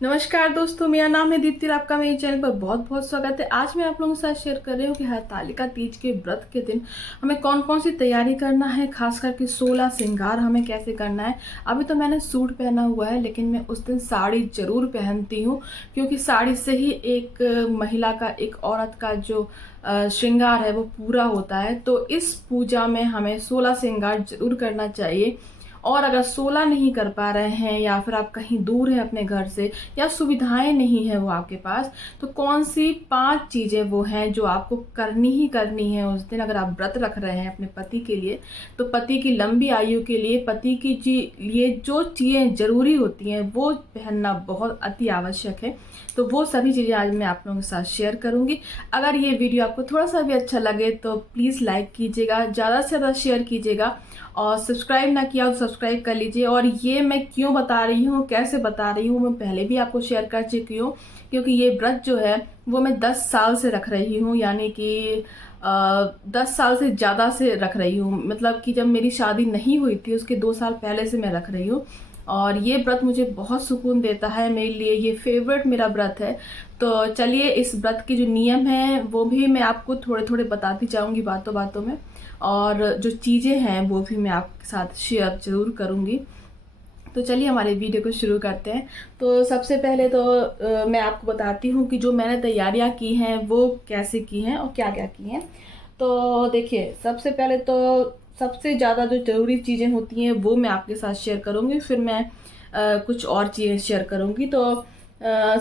नमस्कार दोस्तों, मेरा नाम है दीप्ति और आपका मेरे चैनल पर बहुत बहुत स्वागत है। आज मैं आप लोगों के साथ शेयर कर रही हूँ कि हरतालिका तीज के व्रत के दिन हमें कौन कौन सी तैयारी करना है, खास करके 16 श्रृंगार हमें कैसे करना है। अभी तो मैंने सूट पहना हुआ है, लेकिन मैं उस दिन साड़ी जरूर पहनती हूँ, क्योंकि साड़ी से ही एक महिला का, एक औरत का जो श्रृंगार है वो पूरा होता है। तो इस पूजा में हमें 16 श्रृंगार जरूर करना चाहिए। और अगर 16 नहीं कर पा रहे हैं, या फिर आप कहीं दूर हैं अपने घर से, या सुविधाएं नहीं है वो आपके पास, तो कौन सी 5 चीजें वो हैं जो आपको करनी ही करनी है उस दिन। अगर आप व्रत रख रहे हैं अपने पति के लिए, तो पति की लंबी आयु के लिए, पति की लिए जो चीजें जरूरी होती हैं वो पहनना बहुत अति आवश्यक है। तो वो सभी चीजें आज मैं आप लोगों के साथ शेयर करूंगी। अगर ये वीडियो आपको थोड़ा सा भी अच्छा लगे तो प्लीज लाइक कीजिएगा, ज्यादा से ज्यादा शेयर कीजिएगा, और सब्सक्राइब ना किया तो सब्सक्राइब कर लीजिए। और ये मैं क्यों बता रही हूँ, कैसे बता रही हूँ, मैं पहले भी आपको शेयर कर चुकी हूँ। क्योंकि ये व्रत जो है वो मैं 10 साल से रख रही हूँ, यानी कि 10 साल से ज़्यादा से रख रही हूँ। मतलब कि जब मेरी शादी नहीं हुई थी उसके 2 साल पहले से मैं रख रही हूँ। और ये व्रत मुझे बहुत सुकून देता है, मेरे लिए ये फेवरेट मेरा व्रत है। तो चलिए, इस व्रत के जो नियम हैं वो भी मैं आपको थोड़े थोड़े बताती जाऊंगी बातों बातों में, और जो चीज़ें हैं वो भी मैं आपके साथ शेयर जरूर करूंगी। तो चलिए हमारे वीडियो को शुरू करते हैं। तो सबसे पहले तो मैं आपको बताती हूँ कि जो मैंने तैयारियां की हैं वो कैसे की हैं और क्या क्या की हैं। तो देखिए, सबसे पहले तो सबसे ज़्यादा जो ज़रूरी चीज़ें होती हैं वो मैं आपके साथ शेयर करूँगी, फिर मैं कुछ और चीज़ें शेयर करूँगी। तो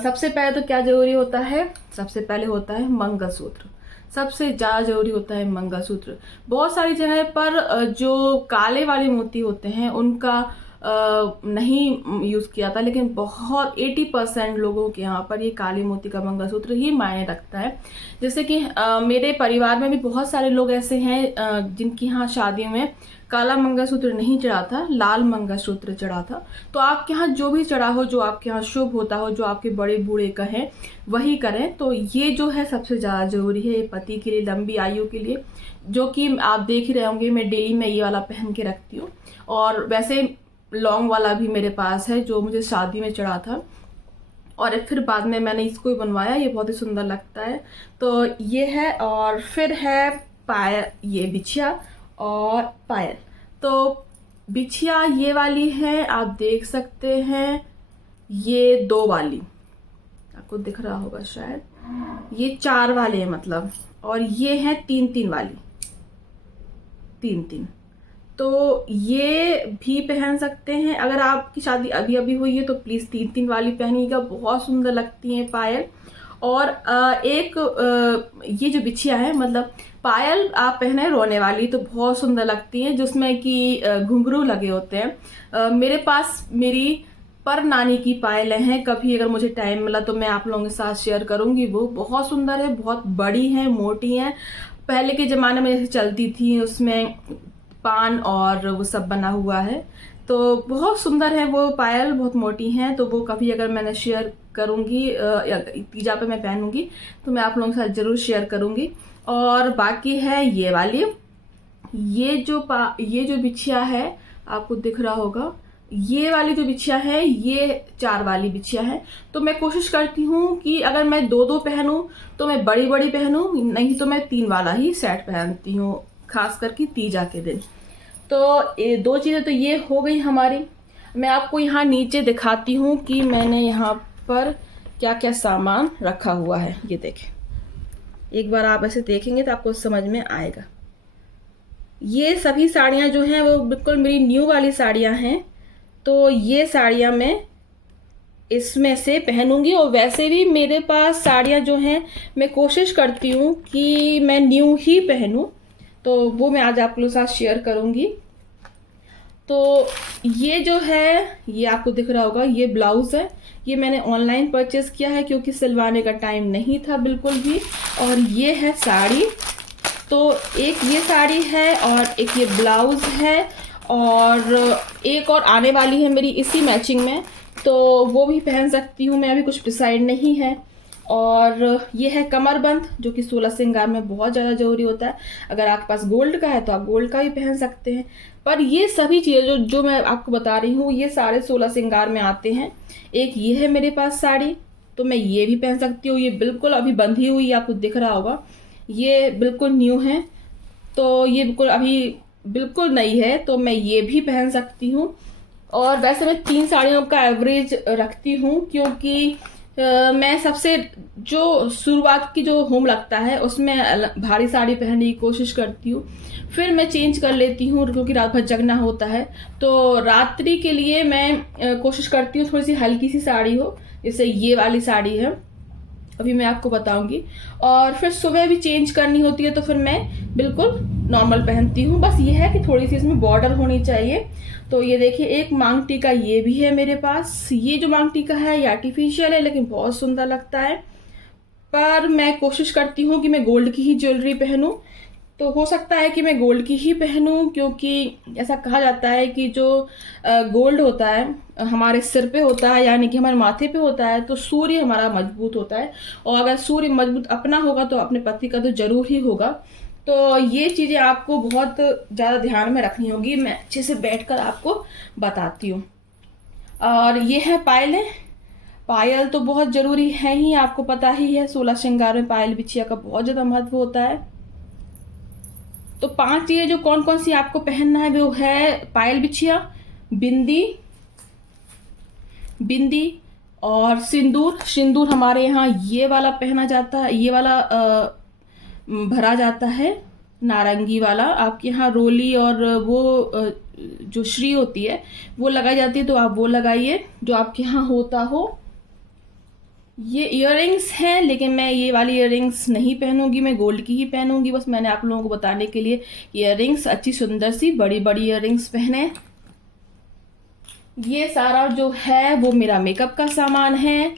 सबसे पहले तो क्या ज़रूरी होता है, सबसे पहले होता है मंगलसूत्र। सबसे ज़्यादा जरूरी होता है मंगलसूत्र। बहुत सारी जगह पर जो काले वाले मोती होते हैं उनका नहीं यूज किया था, लेकिन बहुत 80% लोगों के यहाँ पर ये काले मोती का मंगलसूत्र ही मायने रखता है। जैसे कि मेरे परिवार में भी बहुत सारे लोग ऐसे हैं जिनकी यहाँ शादियों में काला मंगलसूत्र नहीं चढ़ा था, लाल मंगलसूत्र चढ़ा था। तो आपके यहाँ जो भी चढ़ा हो, जो आपके यहाँ शुभ होता हो, जो आपके बड़े बूढ़े कहें वही करें। तो ये जो है सबसे ज़्यादा जरूरी है पति के लिए, लंबी आयु के लिए, जो कि आप देख ही रहे होंगे मैं डेली में ये वाला पहन के रखती हूँ। और वैसे लॉन्ग वाला भी मेरे पास है जो मुझे शादी में चढ़ा था, और फिर बाद में मैंने इसको ही बनवाया, ये बहुत ही सुंदर लगता है। तो ये है, और फिर है पायल, ये बिछिया और पायल। तो बिछिया ये वाली है, आप देख सकते हैं, ये 2 वाली आपको दिख रहा होगा शायद, ये 4 वाले हैं मतलब, और ये है 3-3 वाली, 3-3। तो ये भी पहन सकते हैं। अगर आपकी शादी अभी अभी हुई है तो प्लीज 3-3 वाली पहनिएगा, बहुत सुंदर लगती है पायल। और एक ये जो बिछिया है, मतलब पायल आप पहने रोने वाली, तो बहुत सुंदर लगती है, जिसमें कि घुंघरू लगे होते हैं। मेरे पास मेरी पर नानी की पायलें हैं, कभी अगर मुझे टाइम मिला तो मैं आप लोगों के साथ शेयर करूंगी। वो बहुत सुंदर है, बहुत बड़ी है, मोटी है, पहले के जमाने में जैसे चलती थी, उसमें पान और वो सब बना हुआ है। तो बहुत सुंदर है वो पायल, बहुत मोटी हैं। तो वो कभी अगर मैंने शेयर करूंगी या तीजा पे मैं पहनूंगी तो मैं आप लोगों के साथ जरूर शेयर करूंगी। और बाकी है ये वाली, ये जो बिछिया है आपको दिख रहा होगा, ये वाली जो बिछिया है ये 4 वाली बिछिया है। तो मैं कोशिश करती हूँ कि अगर मैं 2-2 पहनूं तो मैं बड़ी बड़ी पहनूं, नहीं तो मैं 3 वाला ही सेट पहनती हूँ, खास करके तीजा के दिन। तो ये 2 चीजें तो ये हो गई हमारी। मैं आपको यहाँ नीचे दिखाती हूँ कि मैंने यहाँ पर क्या क्या सामान रखा हुआ है। ये देखें, एक बार आप ऐसे देखेंगे तो आपको समझ में आएगा। ये सभी साड़ियाँ जो हैं वो बिल्कुल मेरी न्यू वाली साड़ियाँ हैं। तो ये साड़ियाँ मैं इसमें से पहनूंगी, और वैसे भी मेरे पास साड़ियाँ जो हैं मैं कोशिश करती हूँ कि मैं न्यू ही पहनूं। तो वो मैं आज आप लोगों के साथ शेयर करूंगी। तो ये जो है, ये आपको दिख रहा होगा, ये ब्लाउज है, ये मैंने ऑनलाइन परचेस किया है क्योंकि सिलवाने का टाइम नहीं था बिल्कुल भी। और ये है साड़ी, तो एक ये साड़ी है और एक ये ब्लाउज है, और एक और आने वाली है मेरी इसी मैचिंग में, तो वो भी पहन सकती हूँ मैं, अभी कुछ डिसाइड नहीं है। और ये है कमरबंद, जो कि 16 श्रृंगार में बहुत ज़्यादा जरूरी होता है। अगर आपके पास गोल्ड का है तो आप गोल्ड का भी पहन सकते हैं, पर ये सभी चीज़ें जो मैं आपको बता रही हूँ ये सारे 16 श्रृंगार में आते हैं। एक ये है मेरे पास साड़ी, तो मैं ये भी पहन सकती हूँ। ये बिल्कुल अभी बंधी हुई आपको दिख रहा होगा, ये बिल्कुल न्यू है, तो ये बिल्कुल अभी बिल्कुल नई है, तो मैं ये भी पहन सकती हूँ। और वैसे मैं 3 साड़ियों का एवरेज रखती हूँ, क्योंकि मैं सबसे जो शुरुआत की जो होम लगता है उसमें भारी साड़ी पहनने की कोशिश करती हूँ, फिर मैं चेंज कर लेती हूँ क्योंकि रात भर जगना होता है। तो रात्रि के लिए मैं कोशिश करती हूँ थोड़ी सी हल्की सी साड़ी हो, जैसे ये वाली साड़ी है, अभी मैं आपको बताऊंगी। और फिर सुबह भी चेंज करनी होती है तो फिर मैं बिल्कुल नॉर्मल पहनती हूँ। बस ये है कि थोड़ी सी इसमें बॉर्डर होनी चाहिए। तो ये देखिए, एक मांग टीका ये भी है मेरे पास। ये जो मांग टीका है ये आर्टिफिशियल है लेकिन बहुत सुंदर लगता है, पर मैं कोशिश करती हूँ कि मैं गोल्ड की ही ज्वेलरी पहनूं। तो हो सकता है कि मैं गोल्ड की ही पहनूं, क्योंकि ऐसा कहा जाता है कि जो गोल्ड होता है हमारे सिर पे होता है, यानी कि हमारे माथे पे होता है, तो सूर्य हमारा मजबूत होता है, और अगर सूर्य मजबूत अपना होगा तो अपने पति का तो जरूर ही होगा। तो ये चीज़ें आपको बहुत ज़्यादा ध्यान में रखनी होगी, मैं अच्छे से बैठकर आपको बताती हूँ। और ये है पायलें। पायल तो बहुत जरूरी है ही, आपको पता ही है 16 श्रृंगार में पायल बिछिया का बहुत ज़्यादा महत्व होता है। तो 5 चीजें जो कौन कौन सी आपको पहनना है वो है पायल बिछिया, बिंदी, बिंदी और सिंदूर। सिंदूर हमारे यहाँ ये वाला पहना जाता है, ये वाला भरा जाता है, नारंगी वाला। आपके यहाँ रोली और वो जो श्री होती है वो लगाई जाती है, तो आप वो लगाइए जो आपके यहाँ होता हो। ये इयररिंग्स हैं, लेकिन मैं ये वाली इयररिंग्स नहीं पहनूंगी, मैं गोल्ड की ही पहनूंगी। बस मैंने आप लोगों को बताने के लिए इयररिंग्स अच्छी सुंदर सी बड़ी बड़ी इयररिंग्स पहने। ये सारा जो है वो मेरा मेकअप का सामान है।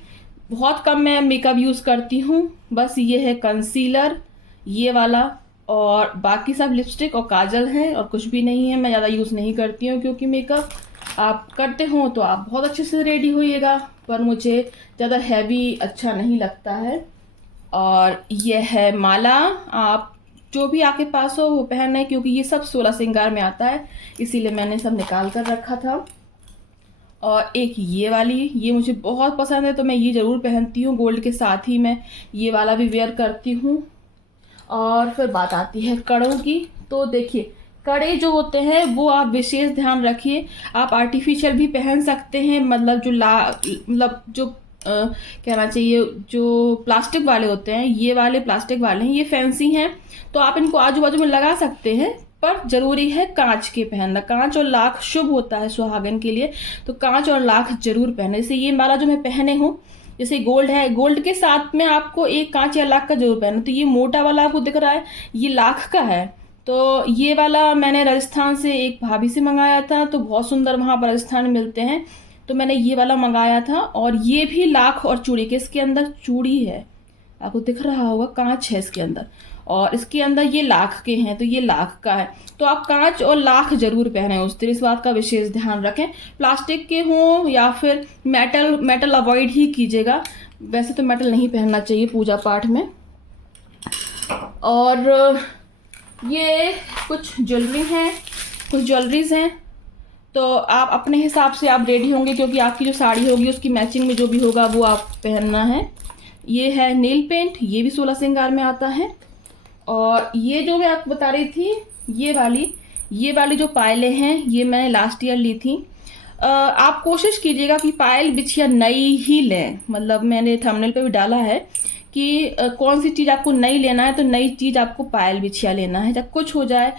बहुत कम मैं मेकअप यूज़ करती हूँ, बस ये है कंसीलर ये वाला, और बाकी सब लिपस्टिक और काजल है, और कुछ भी नहीं है। मैं ज़्यादा यूज़ नहीं करती हूँ, क्योंकि मेकअप आप करते हो तो आप बहुत अच्छे से रेडी होइएगा, पर मुझे ज़्यादा हैवी अच्छा नहीं लगता है। और ये है माला, आप जो भी आपके पास हो वो पहनना है, क्योंकि ये सब 16 श्रृंगार में आता है, इसीलिए मैंने सब निकाल कर रखा था। और एक ये वाली, ये मुझे बहुत पसंद है तो मैं ये ज़रूर पहनती हूँ, गोल्ड के साथ ही मैं ये वाला भी वेयर करती हूँ। और फिर बात आती है कड़ों की। तो देखिए, कड़े जो होते हैं वो आप विशेष ध्यान रखिए। आप आर्टिफिशियल भी पहन सकते हैं, मतलब जो मतलब जो कहना चाहिए जो प्लास्टिक वाले होते हैं, ये वाले प्लास्टिक वाले हैं, ये फैंसी हैं, तो आप इनको आजू बाजू में लगा सकते हैं, पर जरूरी है कांच के पहनना। कांच और लाख शुभ होता है सुहागन के लिए, तो कांच और लाख जरूर पहने। जैसे ये वाला जो मैं पहने हूँ, जैसे गोल्ड है, गोल्ड के साथ में आपको एक कांच या लाख का जरूर पहनना। तो ये मोटा वाला आपको दिख रहा है, ये लाख का है। तो ये वाला मैंने राजस्थान से एक भाभी से मंगाया था, तो बहुत सुंदर वहाँ पर राजस्थान में मिलते हैं, तो मैंने ये वाला मंगाया था। और ये भी लाख और चूड़ी के, इसके अंदर चूड़ी है, आपको दिख रहा होगा, कांच है इसके अंदर, और इसके अंदर ये लाख के हैं, तो ये लाख का है। तो आप कांच और लाख जरूर पहने उस दिन, इस बात का विशेष ध्यान रखें। प्लास्टिक के हों या फिर मेटल अवॉइड ही कीजिएगा। वैसे तो मेटल नहीं पहनना चाहिए पूजा पाठ में। और ये कुछ ज्वेलरी हैं, कुछ ज्वेलरीज हैं, तो आप अपने हिसाब से आप रेडी होंगे, क्योंकि आपकी जो साड़ी होगी उसकी मैचिंग में जो भी होगा वो आप पहनना है। ये है नेल पेंट, ये भी 16 श्रृंगार में आता है। और ये जो मैं आपको बता रही थी, ये वाली जो पायलें हैं, ये मैंने लास्ट ईयर ली थी। आप कोशिश कीजिएगा कि पायल बिछिया नई ही लें, मतलब मैंने थंबनेल पे भी डाला है कि कौन सी चीज़ आपको नई लेना है, तो नई चीज़ आपको पायल बिछिया लेना है। जब कुछ हो जाए,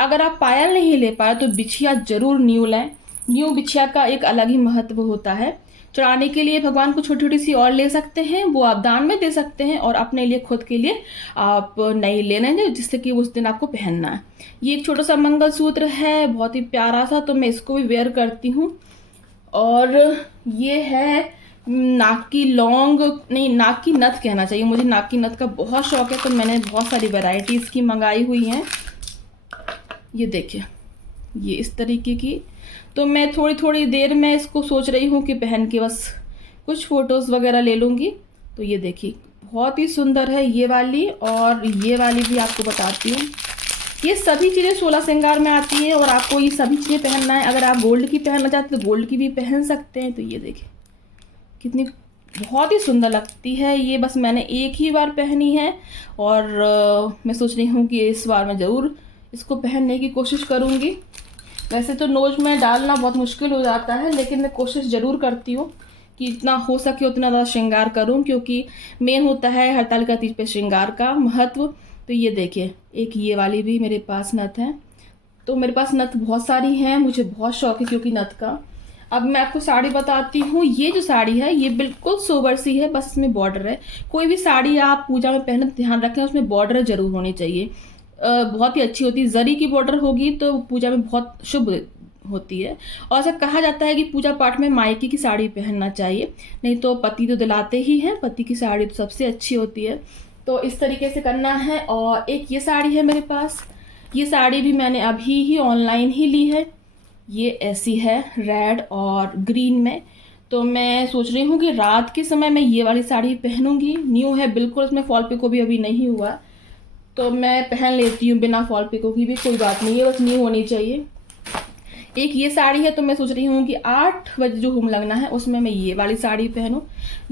अगर आप पायल नहीं ले पाए तो बिछिया जरूर न्यू लें। न्यू बिछिया का एक अलग ही महत्व होता है। चढ़ाने के लिए भगवान को छोटी छोटी सी और ले सकते हैं, वो आप दान में दे सकते हैं, और अपने लिए खुद के लिए आप नई ले लेंगे, जिससे कि उस दिन आपको पहनना है। ये एक छोटा सा मंगलसूत्र है, बहुत ही प्यारा सा, तो मैं इसको भी वेयर करती हूँ। और ये है नाक की लौंग, नहीं नाक की नथ कहना चाहिए, मुझे नाक की नथ का बहुत शौक है, तो मैंने बहुत सारी वैरायटीज़ की मंगाई हुई हैं। ये देखिए, ये इस तरीके की, तो मैं थोड़ी थोड़ी देर में इसको सोच रही हूँ कि पहन के बस कुछ फ़ोटोज़ वगैरह ले लूँगी। तो ये देखिए, बहुत ही सुंदर है ये वाली, और ये वाली भी आपको बताती हूँ। ये सभी चीज़ें 16 श्रृंगार में आती हैं और आपको ये सभी चीज़ें पहनना है। अगर आप गोल्ड की पहनना चाहते हैं तो गोल्ड की भी पहन सकते हैं। तो ये देखिए कितनी बहुत ही सुंदर लगती है ये। बस मैंने एक ही बार पहनी है और मैं सोच रही हूँ कि इस बार मैं ज़रूर इसको पहनने की कोशिश करूँगी। वैसे तो नोज में डालना बहुत मुश्किल हो जाता है, लेकिन मैं कोशिश ज़रूर करती हूँ कि इतना हो सके उतना ज़्यादा श्रृंगार करूँ, क्योंकि मेन होता है हरतालिका तीज पे श्रृंगार का महत्व। तो ये देखिए एक ये वाली भी मेरे पास नथ है। तो मेरे पास नथ बहुत सारी हैं, मुझे बहुत शौक है क्योंकि नथ का। अब मैं आपको साड़ी बताती हूँ। ये जो साड़ी है ये बिल्कुल सोबर सी है, बस इसमें बॉर्डर है। कोई भी साड़ी आप पूजा में पहने तो ध्यान रखें उसमें बॉर्डर जरूर होनी चाहिए। बहुत ही अच्छी होती है। जरी की बॉर्डर होगी तो पूजा में बहुत शुभ होती है। और ऐसा कहा जाता है कि पूजा पाठ में मायके की साड़ी पहनना चाहिए, नहीं तो पति तो दिलाते ही हैं, पति की साड़ी तो सबसे अच्छी होती है। तो इस तरीके से करना है। और एक ये साड़ी है मेरे पास। ये साड़ी भी मैंने अभी ही ऑनलाइन ही ली है। ये ऐसी है रेड और ग्रीन में। तो मैं सोच रही हूँ कि रात के समय मैं ये वाली साड़ी पहनूंगी। न्यू है बिल्कुल, उसमें फॉल पिको भी अभी नहीं हुआ, तो मैं पहन लेती हूँ बिना फॉल पिको की भी, कोई बात नहीं है, बस न्यू होनी चाहिए। एक ये साड़ी है तो मैं सोच रही हूँ कि 8 बजे जो होम लगना है उसमें मैं ये वाली साड़ी पहनूं।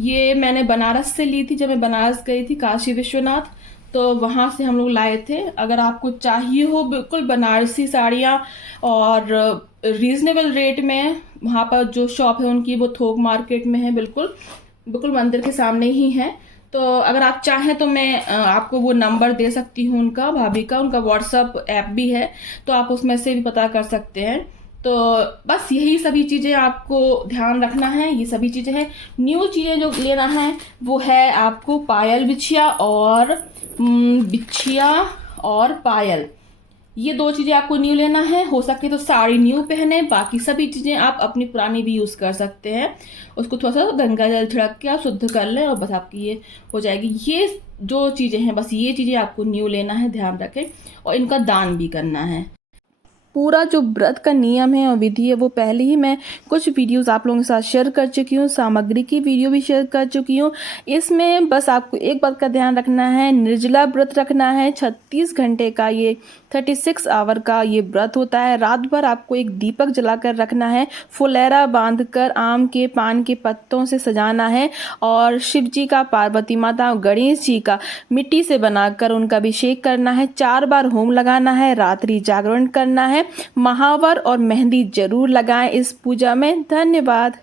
ये मैंने बनारस से ली थी, जब मैं बनारस गई थी काशी विश्वनाथ, तो वहाँ से हम लोग लाए थे। अगर आपको चाहिए हो बिल्कुल बनारसी साड़ियाँ और रीजनेबल रेट में, वहाँ पर जो शॉप है उनकी वो थोक मार्केट में है, बिल्कुल बिल्कुल मंदिर के सामने ही है। तो अगर आप चाहें तो मैं आपको वो नंबर दे सकती हूँ उनका, भाभी का, उनका व्हाट्सअप ऐप भी है, तो आप उसमें से भी पता कर सकते हैं। तो बस यही सभी चीज़ें आपको ध्यान रखना है। ये सभी चीज़ें हैं। न्यू चीज़ें जो लेना है वो है आपको पायल बिछिया और बिछिया और पायल, ये 2 चीज़ें आपको न्यू लेना है। हो सके तो साड़ी न्यू पहने, बाकी सभी चीज़ें आप अपनी पुरानी भी यूज़ कर सकते हैं। उसको थोड़ा सा गंगा जल छिड़क के आप शुद्ध कर लें और बस आपकी ये हो जाएगी। ये जो चीज़ें हैं बस ये चीज़ें आपको न्यू लेना है, ध्यान रखें। और इनका दान भी करना है। पूरा जो व्रत का नियम है और विधि है वो पहले ही मैं कुछ वीडियोस आप लोगों के साथ शेयर कर चुकी हूँ, सामग्री की वीडियो भी शेयर कर चुकी हूँ। इसमें बस आपको एक बात का ध्यान रखना है, निर्जला व्रत रखना है। 36 घंटे का ये 36 आवर का ये व्रत होता है। रात भर आपको एक दीपक जलाकर रखना है, फुलेरा बांधकर आम के पान के पत्तों से सजाना है और शिव जी का, पार्वती माता, गणेश जी का मिट्टी से बनाकर उनका अभिषेक करना है। 4 बार होम लगाना है, रात्रि जागरण करना है। महावर और मेहंदी जरूर लगाएं इस पूजा में। धन्यवाद।